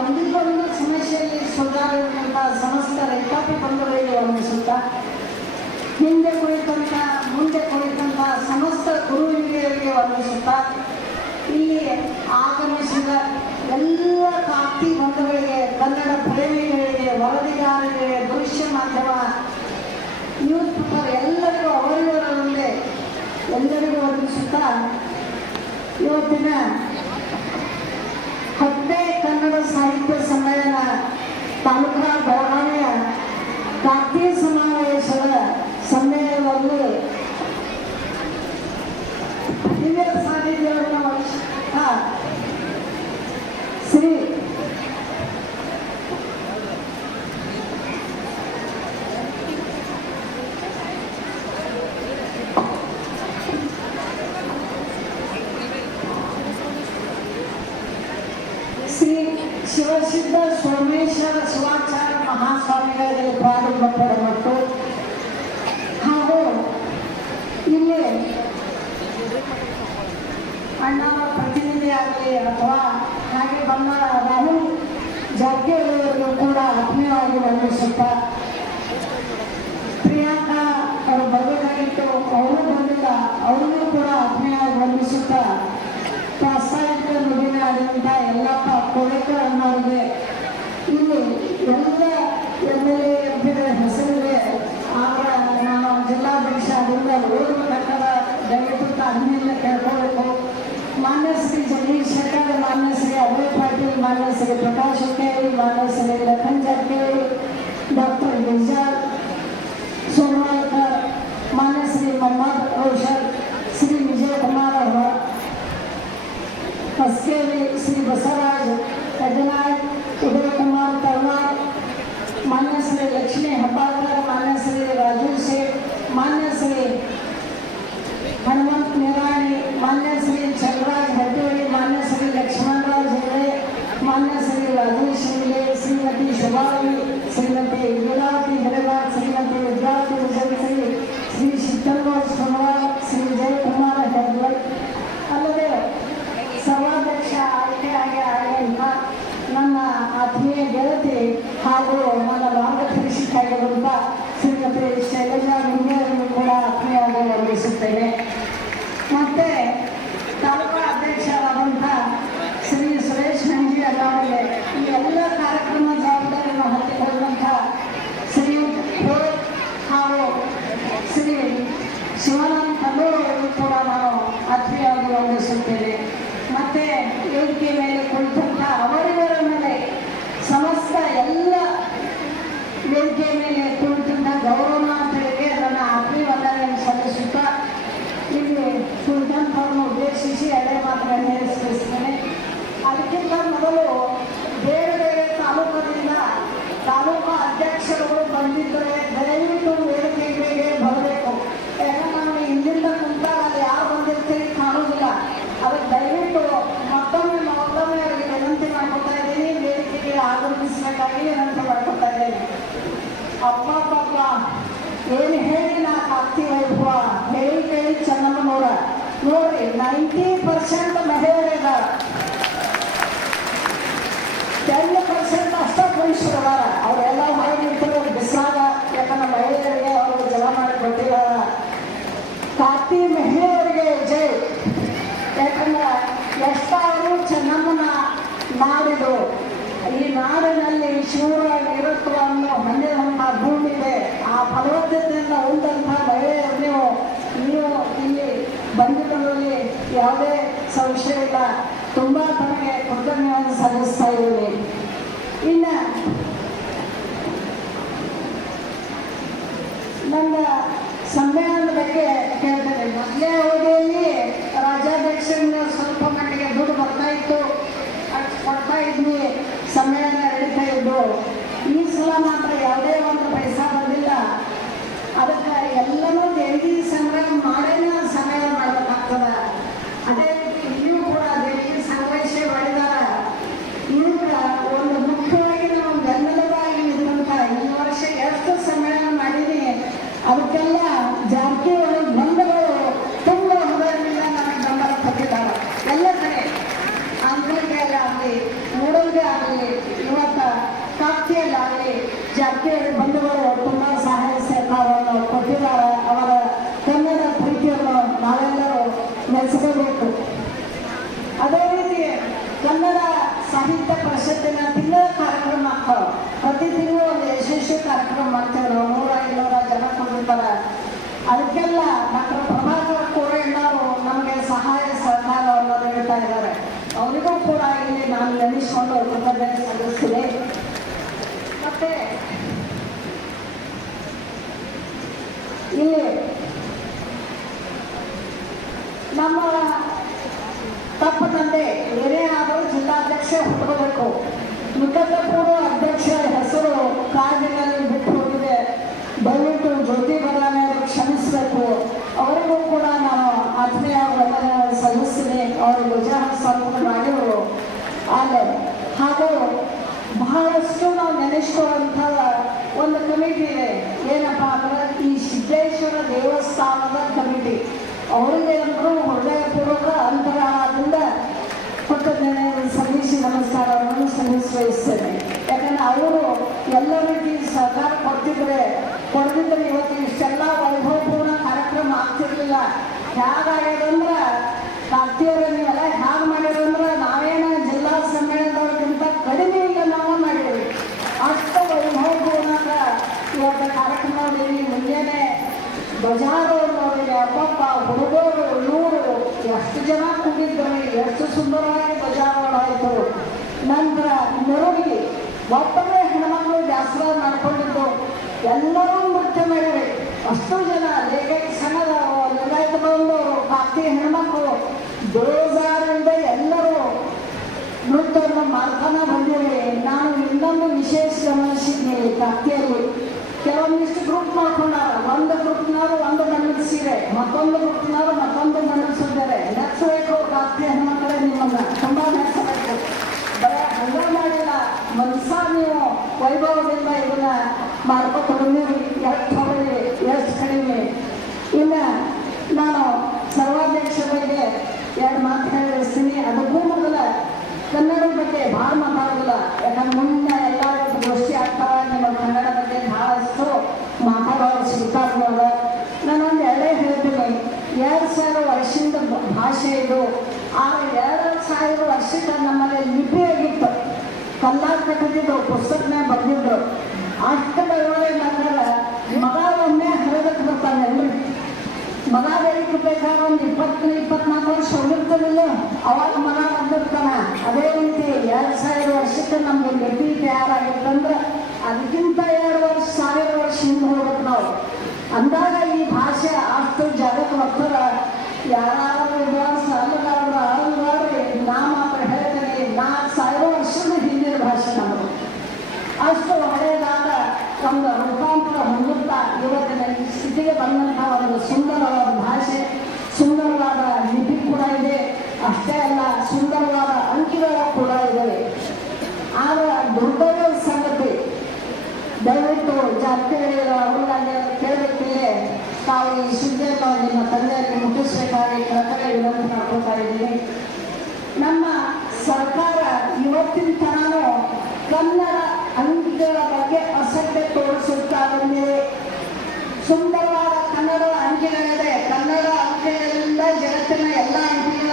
ಒಂದಿಗೊಂದು ಸಮಸ್ಯೆಯಲ್ಲಿ ಸುಧಾರಿರುವಂಥ ಸಮಸ್ತ ರೈತಾಪಿ ಬಂಧುಗಳಿಗೆ ವಂದಿಸುತ್ತಾ ಹಿಂದೆ ಕುಳಿತಂಥ ಮುಂದೆ ಕುಳಿತಂಥ ಸಮಸ್ತ ಗುರು ಹಿರಿಯರಿಗೆ ವಂದಿಸುತ್ತಾ ಇಲ್ಲಿ ಆಗಮಿಸಿದ ಎಲ್ಲ ಕಾಪ್ತಿ ಬಂಧುಗಳಿಗೆ ಕನ್ನಡ ಪ್ರೇಮಿಗಳಿಗೆ, ವರದಿಗಾರರಿಗೆ, ದೃಶ್ಯ ಮಾಧ್ಯಮ ನ್ಯೂಸ್ ಪೇಪರ್ ಎಲ್ಲರಿಗೂ ಅವರಿವರಲ್ಲೇ ಎಲ್ಲರಿಗೂ ವಂದಿಸುತ್ತಾ ಇವತ್ತಿನ ಶಿವಸಿದ್ಧ ಸೋಮೇಶ್ವರ ಶಿವಾಚಾರ್ಯ ಮಹಾಸ್ವಾಮಿಗಳಿಗೆ ಪ್ರಾರಂಭ ಮತ್ತು ಹಾಗೂ ಇಲ್ಲಿ ಅಣ್ಣನ ಪ್ರತಿನಿಧಿಯಾಗಲಿ ಅಥವಾ ಹಾಗೆ ಬಂದ ರಾಹುಲ್ ಜಾರಕಿಹೊಳಿಯವರಿಗೂ ಕೂಡ ಆತ್ಮೀಯವಾಗಿ ವಂದಿಸುತ್ತಾ ರಾಜೇಶ್ ಶಿಂದೆ ಶ್ರೀಮತಿ ಶಬಾಲಿ ಶ್ರೀಮತಿ ಲೀಲಾವತಿ ಹೆಡೆಗಾರ್ ಶ್ರೀಮತಿ ವಿದ್ಯಾರ್ಥಿ ವಿಜಯಶ್ರೀ ಶ್ರೀ ಸಿದ್ದರಾಜ್ ಸೋಮವಾರ್ ಶ್ರೀ ಜಯಕುಮಾರ್ ಹೆಗ್ಗಡೆ ಅಲ್ಲದೆ ಸಭಾಧ್ಯಕ್ಷ ಆಯ್ಕೆಯಾಗಿ ಆಗುವಂಥ ನನ್ನ ಆತ್ಮೀಯ ಗೆಳತಿ ಹಾಗೂ ನನ್ನ ಮಾರ್ಗದರ್ಶಿಕಾಗಿರುವಂಥ ಶ್ರೀಮತಿ ಶೈಲಜಾ ಮುಂದೆ ಕೂಡ ಆತ್ಮೀಯವಾಗಿ ವಂದಿಸುತ್ತೇನೆ ಮತ್ತೆ ತಾಲೂಕಾ ಅಧ್ಯಕ್ಷರಾದಂಥ ಶ್ರೀ ಸುರೇಶ್ ನಂಜಿ ಅವರಿಗೆ ಈ ಎಲ್ಲ ಕಾರ್ಯಕ್ರಮ ಜವಾಬ್ದಾರಿಯನ್ನು ಹತ್ತಿಕೊಂಡಂಥ ಶ್ರೀ ರೋಹಿತ್ ಹಾಗೂ ಶ್ರೀ ಶಿವಾನಂದ ಕಲ್ಲೂರವರನ್ನು ಕೂಡ ನಾವು ಆತ್ಮೀಯವಾಗಿ ವಂದಿಸುತ್ತೇವೆ ಮತ್ತೆ ವೇದಿಕೆ ಮೇಲೆ ಕುಳಿತಂಥ ಅವರಿವರ ಮೇಲೆ ಸಮಸ್ತ ಎಲ್ಲ ವೇದಿಕೆ ಮೇಲೆ ಕುಳಿತಂಥ ಗೌರವನಾಥರಿಗೆ ನನ್ನ ಆತ್ಮೀಯ ವಂದನೆಯನ್ನು ಸಲ್ಲಿಸುತ್ತಾ ಕುಳಿತಂಥವ್ರನ್ನು ಉದ್ದೇಶಿಸಿ ಅದೇ ಮಾತುಗಳನ್ನು ಹೇಳಿಸ್ತೇನೆ ಅದಕ್ಕಿಂತ ಮೊದಲು ಬೇರೆ ಬೇರೆ ತಾಲೂಕದಿಂದ ತಾಲೂಕು ಅಧ್ಯಕ್ಷರುಗಳು ಬಂದಿದ್ದರೆ ದಯವಿಟ್ಟು ವೇದಿಕೆಗಳಿಗೆ ಬರಬೇಕು. ಯಾಕಂದ್ರೆ ನಾನು ಹಿಂದಿಂದ ಕುಂತಾಗ ಅಲ್ಲಿ ಯಾರು ಬಂದಿರ್ತೀರಿ ಕಾಣೋದಿಲ್ಲ ಅದಕ್ಕೆ ದಯವಿಟ್ಟು ಮತ್ತೊಮ್ಮೆ ಮತ್ತೊಮ್ಮೆ ಅವರಿಗೆ ವಿನಂತಿ ಮಾಡ್ಕೊತಾ ಇದ್ದೀನಿ. ವೇದಿಕೆಗೆ ಆಗಮಿಸಬೇಕಾಗಿ ವಿನಂತಿ ಮಾಡ್ಕೊತಾ ಇದ್ದೀನಿ. ಅಪ್ಪ ಪಾಪ ಏನು ಹೇಳಿ ನಾ ಕಾಕ್ತಿ ವೈಭವ ಹೇಳಿ ಕೇಳಿ ಚೆನ್ನಮ್ಮನವರ ನೋಡ್ರಿ ನೈಂಟಿ ಪರ್ಸೆಂಟ್ ಮಹಿಳೆಯರಿದ್ದಾರೆ ಟೆನ್ ಪರ್ಸೆಂಟ್ ಅಷ್ಟೇ ಪುರುಷರದಾರ ಅವರೆಲ್ಲ ಹೊರಗೆ ನಿಂತಿರೋದು ಬಿಸಾಗ ಯಾಕಂದ್ರೆ ಮಹಿಳೆಯರಿಗೆ ಅವರು ಜಲ ಮಾಡಿ ಕೊಟ್ಟಿದ್ದಾರೆ ಕಾರ್ತಿ ಮಹಿಳೆಯರಿಗೆ ಜೈ. ಯಾಕಂದ್ರೆ ಎಷ್ಟಾದರೂ ಚೆನ್ನಮ್ಮನ ನಾಡಿದು, ಈ ನಾಡಿನಲ್ಲಿ ಶೂರ ಅನ್ನೋ ಹೊಂದಿದಂಥ ಭೂಮಿ ಇದೆ. ಆ ಫಲವತ್ತತೆಯಿಂದ ಉಂಟಂಥ ಮಹಿಳೆಯರು ನೀವು ನೀವು ಇಲ್ಲಿ ಬಂದಿರೋದ್ರಲ್ಲಿ ಯಾವುದೇ ಸಂಶಯ ಇಲ್ಲ. ತುಂಬ ಆಗಲಿ ನೋಡೋದೇ ಆಗಲಿ, ಇವತ್ತ ಕಾಕ್ತಿಯಲ್ಲಾಗಲಿ ಜಾರಕಿಹೊಳಿ ಬಂಧುಗಳು ತುಂಬ ಸಹಾಯ ಸಹಕಾರವನ್ನು ಕೊಟ್ಟಿದ್ದಾರೆ. ಅವರ ಕನ್ನಡ ಪ್ರೀತಿಯನ್ನು ನಾವೆಲ್ಲರೂ ನೆಲೆಸಬೇಕು ಅದೇ ರೀತಿ ಕನ್ನಡ ಸಾಹಿತ್ಯ ಪರಿಷತ್ತಿನ ತಿಂಗಳ ಕಾರ್ಯಕ್ರಮ ಪ್ರತಿ ತಿಂಗಳು ಒಂದು ಯಶಸ್ವಿ ಕಾರ್ಯಕ್ರಮ ಮಾಡ್ತೇವೆ ನಾವು ಮತ್ತೆ ಇಲ್ಲಿ ನಮ್ಮ ತಪ್ಪು ತಂದೆ ಏನೇ ಆದರೂ ಜಿಲ್ಲಾಧ್ಯಕ್ಷ ಹುಟ್ಟಬೇಕು ನಿಕಟಪೂರ್ವ ಅಧ್ಯಕ್ಷ ಹೆಸರು ಕಾಜಿನಲ್ಲಿ ಬಿಟ್ಟು ಹೋಗಿದೆ ದಯವಿಟ್ಟು ಜ್ಯೋತಿ ಬದಲಾವಣೆ ಕ್ಷಮಿಸಬೇಕು ಅವರಿಗೂ ಕೂಡ ನಾನು ಆತ್ಮೀಯ ವಂದನೆ ಸಲ್ಲಿಸ್ತೀನಿ ಅವರು ಗುಜರಾತ್ ಸಂಪೂರ್ಣ ಮಾಡಿದರು ಆದರೆ ಹಾಗೂ ಬಹಳಷ್ಟು ನಾವು ಒಂದು ಕಮಿಟಿ ಇದೆ. ಏನಪ್ಪ ಅಂದ್ರೆ ಈ ಸಿದ್ದೇಶ್ವರ ದೇವಸ್ಥಾನದ ಕಮಿಟಿ. ಅವರಿಗೆ ಅಂದರೂ ಹೃದಯಪೂರ್ವಕ ಅಂತರಾಳದಿಂದ ಕೃತಜ್ಞತೆ ಸಲ್ಲಿಸಿ ನಮಸ್ಕಾರವನ್ನು ಸಲ್ಲಿಸಿ ವಹಿಸ್ತೇನೆ. ಯಾಕಂದ್ರೆ ಅವರು ಎಲ್ಲ ರೀತಿ ಸಹಕಾರ ಕೊಡ್ತಿದ್ರೆ ಕೊಡದಿದ್ದರೆ ಇವತ್ತು ಇಷ್ಟೆಲ್ಲ ವೈಭವಪೂರ್ಣ ಕಾರ್ಯಕ್ರಮ ಆಗ್ತಿರ್ಲಿಲ್ಲ. ಹೇಗಾಗ್ಯದಂದ್ರೆ ಕಾರ್ತಿಯವರ ನೀವೆಲ್ಲ ಹ್ಯಾಗ ಮಾಡಿರಂದ್ರೆ ನಾವೇನ ಜಿಲ್ಲಾ ಸಮ್ಮೇಳನದವ್ರಿಗಿಂತ ಕಡಿಮೆ ಇಲ್ಲ ನಾವು ಮಾಡಿದ್ವಿ ಅಷ್ಟು ವೈಭವಪೂರ್ಣ ಇವತ್ತು ಕಾರ್ಯಕ್ರಮ ನೋಡಿದ್ವಿ ಮುಂಜಾನೆ ಬಜಾರು ಅಪ್ಪಪ್ಪ, ಹುಡುಗರು, ಇವರು ಎಷ್ಟು ಜನ ಕೂಗಿದ್ರು, ಎಷ್ಟು ಸುಂದರವಾಗಿ ಬಜಾರುಗಳಾಯಿತು ನಂತರ ಮೆರವಣಿಗೆ ಒಬ್ಬರೇ ಹೆಣ್ಮಕ್ಳು ಜಾಸ್ತಿ ಮಾಡ್ಕೊಂಡಿದ್ದು. ಎಲ್ಲರೂ ನೃತ್ಯ ಮಾಡಿವೆ. ಅಷ್ಟು ಜನ ಲೇಖಕ ಸಂಘದ ಲಿಂಗಾಯತ ಬಂದವರು ಪಾತಿ ಹೆಣ್ಮಕ್ಳು, ಬೇಜಾರಿಂದ ಎಲ್ಲರೂ ನೃತ್ಯವನ್ನು ಮಾಡ್ತಾನೆ ಬಂದಿವೆ. ನಾನು ಇನ್ನೊಂದು ವಿಶೇಷ ಗಮನಿಸಿದ್ದೀನಿ ಕಾಕಿಯಲ್ಲಿ ಕೆಲವೊಂದಿಷ್ಟು ಗ್ರೂಪ್ ಮಾಡ್ಕೊಂಡಾರ ಒಂದು ಗ್ರೂಪ್ನಾರು ಒಂದು ಗಂಡದ ಸೀರೆ, ಮತ್ತೊಂದು ಗ್ರೂಪ್ನವರು ಮತ್ತೊಂದು ಬಣ್ಣದ ಸುದ್ದಾರೆ ನೆಚ್ಚಬೇಕು ರಾತ್ರಿ ಹೆಣ್ಮಕ್ಳೇ ನಿಮ್ಮನ್ನ ತುಂಬಾ ನೆಚ್ಚಬೇಕು ಬರೀ ಹಂಗ ಮಾಡಿಲ್ಲ ಮನ್ಸ ನೀವು ವೈಭವದಿಂದ ಇದನ್ನ ಬಂದಿರಿ ಎಷ್ಟು ಹೊರಗೆ ಎಷ್ಟು ಕಡಿಮೆ. ಇನ್ನು ನಾನು ಸರ್ವಾಧ್ಯಕ್ಷರಿಗೆ ಎರಡು ಮಾತು ಹೇಳಿಸ್ತೀನಿ ಅದಕ್ಕೂ ಮೊದಲ ಕನ್ನಡ ಬಗ್ಗೆ ಭಾಳ ಮಾತಾಡೋದಿಲ್ಲ. ಯಾಕಂದ್ರೆ ಮುಂದೆ ಎಲ್ಲ ಗೋಷ್ಠಿ ಆಗ್ತಾವ ನಿಮ್ಮ ಕನ್ನಡ ಬಗ್ಗೆ ಭಾಳಷ್ಟು ಮಾತಾಡೋರು ಸಿಗ್ತಾರ ನಾನೊಂದು ಎರಡೇ ಹೇಳ್ತೀನಿ ಎರಡು ಸಾವಿರ ವರ್ಷದ ಭಾಷೆ ಇದು ಆ ಎರಡು ಸಾವಿರ ವರ್ಷದ ನಮ್ಮಲ್ಲಿ ಲಿಪಿ ಆಗಿತ್ತು ಕಲ್ಲಾಗ ಕಟ್ಟಿದ್ರು ಪುಸ್ತಕನೇ ಬಂದಿದ್ರು ಅಷ್ಟು ನಂತರ ಮಗ ಒಮ್ಮೆ ಹರಿದಕ್ಕೆ ಬರ್ತಾನೆ. ಅಲ್ರಿ ಮಗ ಬೇಕಾದ್ರೆ ಒಂದು ಇಪ್ಪತ್ತು ಇಪ್ಪತ್ನಾಲ್ಕು ವರ್ಷ ಹೋಗಿರ್ತಾನಿಲ್ಲ ಅವಾಗ ಮಗ ಬಂದಿರ್ತಾನ. ಅದೇ ರೀತಿ ಎರಡು ಸಾವಿರ ವರ್ಷಕ್ಕೆ ನಮ್ಗೆ ಲಿಪಿ ತಯಾರಾಗಿತ್ತಂದ್ರೆ ಅದಕ್ಕಿಂತ ಎರಡು ವರ್ಷ, ಸಾವಿರ ವರ್ಷ ಹಿಂದೆ ಹೋಗ್ಬೇಕು ನಾವು. ಅಂದಾಗ ಈ ಭಾಷೆ ಅಷ್ಟು ಬರ್ತಾರ ಯಾರು ವಿದ್ವಾಂಸ ಅಲ್ಲಗಾರರು ಅಲ್ಲಗಾರ್ರಿ ನಾ ಮಾತ್ರ ಹೇಳ್ತೇನೆ ನಾ ಸಾವಿರ ವರ್ಷದ ಭಾಷೆ ನಮ್ಮದು ಅಷ್ಟು ಹಳೆಯದಾದ ರೂಪಾಂತರ ಹೊಂದುತ್ತಾ ಇವತ್ತಿನ ಸ್ಥಿತಿಗೆ ಬಂದಂತಹ ಒಂದು ಸುಂದರವಾದ ಭಾಷೆ, ಸುಂದರವಾದ ಲಿಪಿ ಕೂಡ ಇದೆ. ಅಷ್ಟೇ ಅಲ್ಲ, ಸುಂದರವಾದ ಅಂಕಿಗಳು ಕೂಡ ಇವೆ ಆದರೆ ದುರ್ದೈವ ಸಂಗತಿ, ದಯವಿಟ್ಟು ಜಾರಕಿಹೊಳಿ ಅವರಿಗಾಗಿ ಕೇಳಬೇಕಿದೆ ತಾವು ಈ ಸುದ್ದಿಯನ್ನು ನಿಮ್ಮ ತಂದೆಯನ್ನು ಮುಟ್ಟಿಸಬೇಕಾಗಿ ಕರ್ತವ್ಯ ವಿನಂತಿ ಮಾಡ್ಕೊತಾ ಇದ್ದೀನಿ. ನಮ್ಮ ಸರ್ಕಾರ ಇವತ್ತಿನ ತನೂ ಕನ್ನಡ ಅಂಕಿಗಳ ಬಗ್ಗೆ ಆಸಕ್ತಿ ತೋರಿಸುತ್ತಾ ಬಂದಿದೆ. ಸುಂದರವಾದ ಕನ್ನಡ ಅಂಕಿಗಳಿದೆ ಕನ್ನಡ ಅಂಕಿಗಳಿಂದ ಜಗತ್ತಿನ ಎಲ್ಲ ಅಂಕಿಗಳು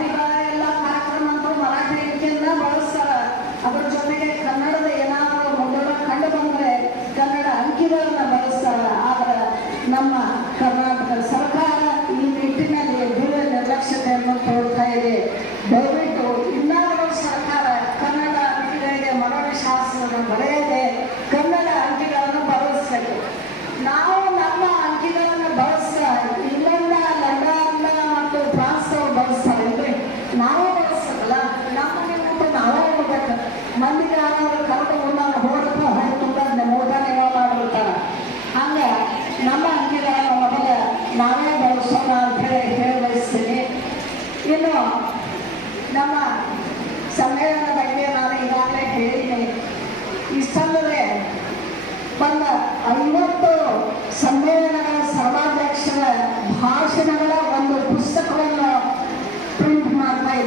ಮರಾಠಿಗಳ ಎಲ್ಲ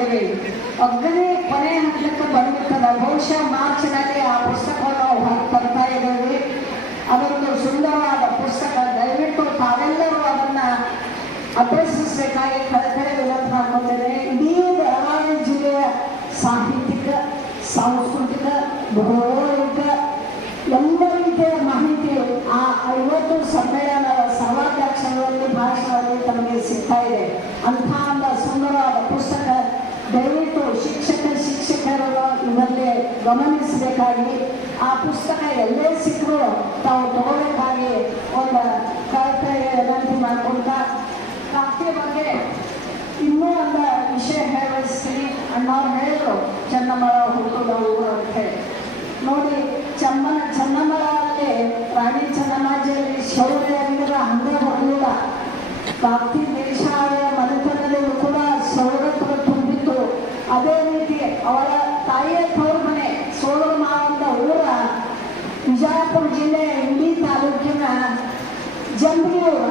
ಇದ್ದೀವಿ ಅಗ್ನಿ ಕೊನೆ ಹಂತಕ್ಕೆ ಬಂದಿರ್ತದ ಬಹುಶಃ ಮಾರ್ಚ್ನಲ್ಲಿ ಆ ಪುಸ್ತಕವನ್ನು ಹೊರ ತರ್ತಾ ಇದ್ದೀವಿ. ಅದೊಂದು ಸುಂದರವಾದ ಪುಸ್ತಕ. ದಯವಿಟ್ಟು ತಾವೆಲ್ಲರೂ ಅದನ್ನ ಅಭ್ಯಸಿಸಬೇಕಾಗಿ ಕಳಕಳಿ ವಿರೋಧ ಮಾಡ್ಕೊತೇನೆ. ಇಡೀ ಬೆಳಗಾವಿ ಜಿಲ್ಲೆಯ ಸಾಹಿತ್ಯಿಕ, ಸಾಂಸ್ಕೃತಿಕ, ಭೌಗೋಳಿಕ ಎಲ್ಲ ರೀತಿಯ ಮಾಹಿತಿ ಆ ಐವತ್ತು ಸಮ್ಮೇಳನದ ಸರ್ವಾಧ್ಯಕ್ಷರಲ್ಲಿ ಭಾಷಣದಲ್ಲಿ ತಮಗೆ ಸಿಗ್ತಾ ಇದೆ. ಅಂತಹ ಸುಂದರವಾದ ಪುಸ್ತಕ ದಯವಿಟ್ಟು ಶಿಕ್ಷಕ ಶಿಕ್ಷಕರು ಇವರಲ್ಲಿ ಗಮನಿಸಬೇಕಾಗಿ ಆ ಪುಸ್ತಕ ಎಲ್ಲೇ ಸಿಕ್ಕರೂ ತಾವು ತಗೋಬೇಕಾಗಿ ಒಂದು ಕಳಕಳಿ ವಿನಂತಿ ಮಾಡ್ಕೊಳ್ತಾ ಕಾಫಿ ಬಗ್ಗೆ ಇನ್ನೂ ಒಂದು ವಿಷಯ ಹೇಳಬಯಸ್ತೀನಿ ಅಣ್ಣವ್ರು ಹೇಳಿದ್ರು ಚೆನ್ನಮ್ಮಳ ಹುಟ್ಟುದವರು ಅಂತ ಹೇಳಿ. ನೋಡಿ ಚಮ್ಮನ ಚೆನ್ನಮ್ಮಳಲ್ಲಿ ರಾಣಿ ಚೆನ್ನಮ್ಮಾಜಿಯಲ್ಲಿ ಶೌರ್ಯ ಅಂದ್ರೆ ಹಂಗೆ ಬರಲಿಲ್ಲ. ಕಾಫಿ ದೇಶಾಳ ಮನೆತನದಲ್ಲೂ ಕೂಡ ಸೌರತ್ವ ತುಂಬಿತ್ತು ಅದೇ ರೀತಿ ಅವಳ ತಾಯಿಯ ತವರು ಮನೆ ಸೋದರ ಮಾವಂತ ಊರ ವಿಜಯಪುರ ಜಿಲ್ಲೆ ಇಂಡಿ ತಾಲೂಕಿನ ಊರು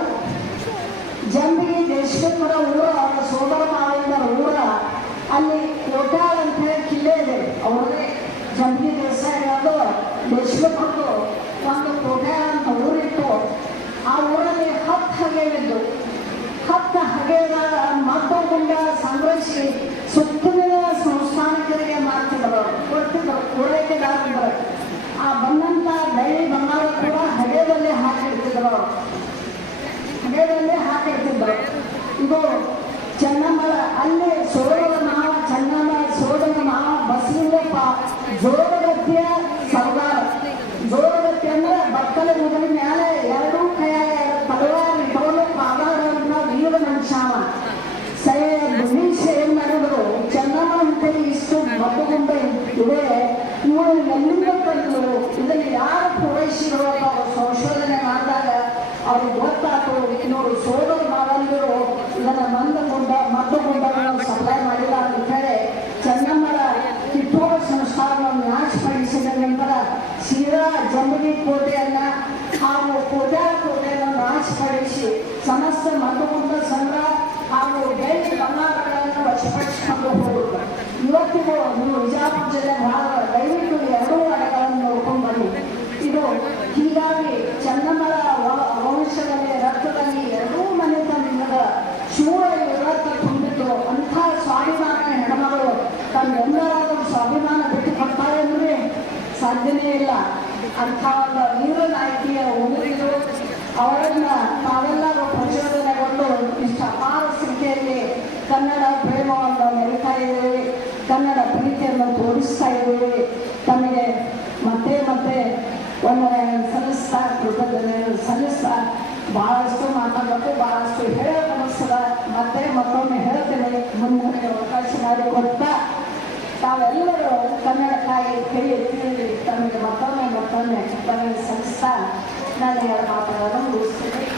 ಜಂಬಿಗೆ ದೇಶಪುರ ಊರ ಅವರ ಸೋದರ ಮಾವಿಂದ ಊರ ಅಲ್ಲಿ ಕೋಟಾಳ ಅಂತ ಹೇಳಿ ಕಿಲ್ಲೆ ಇದೆ ಅವ್ರದೇ ಜಂಬಿಗೆ ದೇಸಾಯಿ ಅದು ದೇಶಪುರದ್ದು ಒಂದು ಕೋಟಾಳ ಅಂತ ಊರಿತ್ತು ಆ ಊರಲ್ಲಿ ಹತ್ತು ಹಗೆವಿದ್ದು ಹತ್ತು ಹಗೆದಾಗ ಮದ್ದಗುಂಡ ಸಂಗ್ರಹಿಸಿ ಸುತ್ತಲಿನ ಸಂಸ್ಥಾನಿಕರಿಗೆ ಮಾರ್ತಿದ್ರು ಕೊಡ್ತಿದ್ರು ಪೂರೈಕೆದಾರರು ಆ ಬಂದಂತ ಬೆಳ್ಳಿ ಬಂಗಾರ ಕೂಡ ಹಗೆದಲ್ಲಿ ಹಾಕಿರ್ತಿದ್ರು ಅವರು ಹಗೆಯಲ್ಲಿ ಹಾಕಿರ್ತಿದ್ರು ಇದು ಚೆನ್ನಮ್ಮಳ ಅಲ್ಲಿ ಸೋದರ ಮಾವ ಚೆನ್ನಮ್ಮ ಸೋದರ ಮಾವ ಬಸಲಿಂಗಪ್ಪ ಜೋರಗತ್ತಿಯ ಸರ್ದಾರ. ಜೋರಗತ್ತಿ ಅಂದ್ರೆ ಬರ್ತಲೆ ಮೊದಲ ಮೇಲೆ ಎರಡೂ ಕೈಯಾಗ ತಲವಾರ ಇಟ್ಕೊಂಡು ಪಾದಾಡನ್ನ ವೀರ ಮನುಷ್ಯವ ಸೈ ಏನ್ ಮಾಡಿದ್ರು? ಚಂದನ ಅಂತ ಇಷ್ಟು ಮತ್ತೊಂದು ಇದೆ. ಇವರು ಎಲ್ಲಿಂದ ತಂದ್ರು? ಇದನ್ನು ಯಾರು ಪೂರೈಸಿದ್ರು ಅಂತ ಅವರು ಸಂಶೋಧನೆ ಮಾಡಿದಾಗ ಅವ್ರಿಗೆ ಗೊತ್ತಾಗ್ತು ಇವರು ಸೋದರ ಮಾವಂದಿರು ಇದನ್ನ ಮಂದಗುಂಡ ಮದ್ದಗುಂಡಗಳನ್ನು ಸಪ್ಲೈ ಮಾಡಿಲ್ಲ ಅಂತ ಹೇಳಿ ಚೆನ್ನಮ್ಮರ ಕಿತ್ತೂರು ಸಂಸ್ಥಾನವನ್ನು ನಾಶಪಡಿಸಿದ ನಂತರ ಸೀದಾ ಜಂಬಗಿ ಕೋಟೆಯನ್ನ ಹಾಗೂ ಕೋಟೆ ಕೋಟೆಯನ್ನು ನಾಶಪಡಿಸಿ ಸಮಸ್ತ ಮದ್ದಗುಂಡ ಸಂಘ ಹಾಗೂ ಬೆಳ್ಳಿ ಬಂಗಾರಗಳನ್ನು ವಶಪಡಿಸಿಕೊಂಡು ಹೋಗುವುದು. ಇವತ್ತಿಗೂ ನೀವು ವಿಜಯಪುರ ಜಿಲ್ಲೆ ಭಾಗ ದಯವಿಟ್ಟು ಎರಡೂ ಅಂಥ ವೀರ ನಾಯಕಿಯ ಉಳಿದು ಅವರನ್ನ ತಾವೆಲ್ಲರೂ ಪ್ರಚೋದನೆಗೊಂಡು ಇಷ್ಟು ಅಪಾರ ಸಂಖ್ಯೆಯಲ್ಲಿ ಕನ್ನಡ ಪ್ರೇಮವನ್ನು ನೆಲೆತಾ ಇದ್ದೇವೆ ಕನ್ನಡ ಪ್ರೀತಿಯನ್ನು ತೋರಿಸ್ತಾ ಇದ್ದೇವೆ ತಮಗೆ ಮತ್ತೆ ಮತ್ತೆ ವಂದನೆಗಳನ್ನು ಸಲ್ಲಿಸ್ತಾ ಕೃತಜ್ಞತೆಯನ್ನು ಸಲ್ಲಿಸ್ತಾ ಬಹಳಷ್ಟು ಮಾತಾಡಬೇಕು, ಬಹಳಷ್ಟು ಹೇಳೋಕೆ ಅನಿಸ್ತದ ಮತ್ತೆ ಮತ್ತೊಮ್ಮೆ ಹೇಳ್ತೇನೆ ಮುಂದೆ ಅವಕಾಶ ಮಾಡಿಕೊಡ್ತಾ ತಾವೆಲ್ಲರೂ ಕನ್ನಡಕ್ಕಾಗಿ ಕೇಳಿ ಕೇಳಿ ತಮಗೆ ಮತ್ತೊಮ್ಮೆ ಮತ್ತೊಮ್ಮೆ ವಂದನೆ ಸಲ್ಲಿಸ್ತಾ ನಾನು ಮಾತುಗಳನ್ನು ಮುಗಿಸ್ತೇನೆ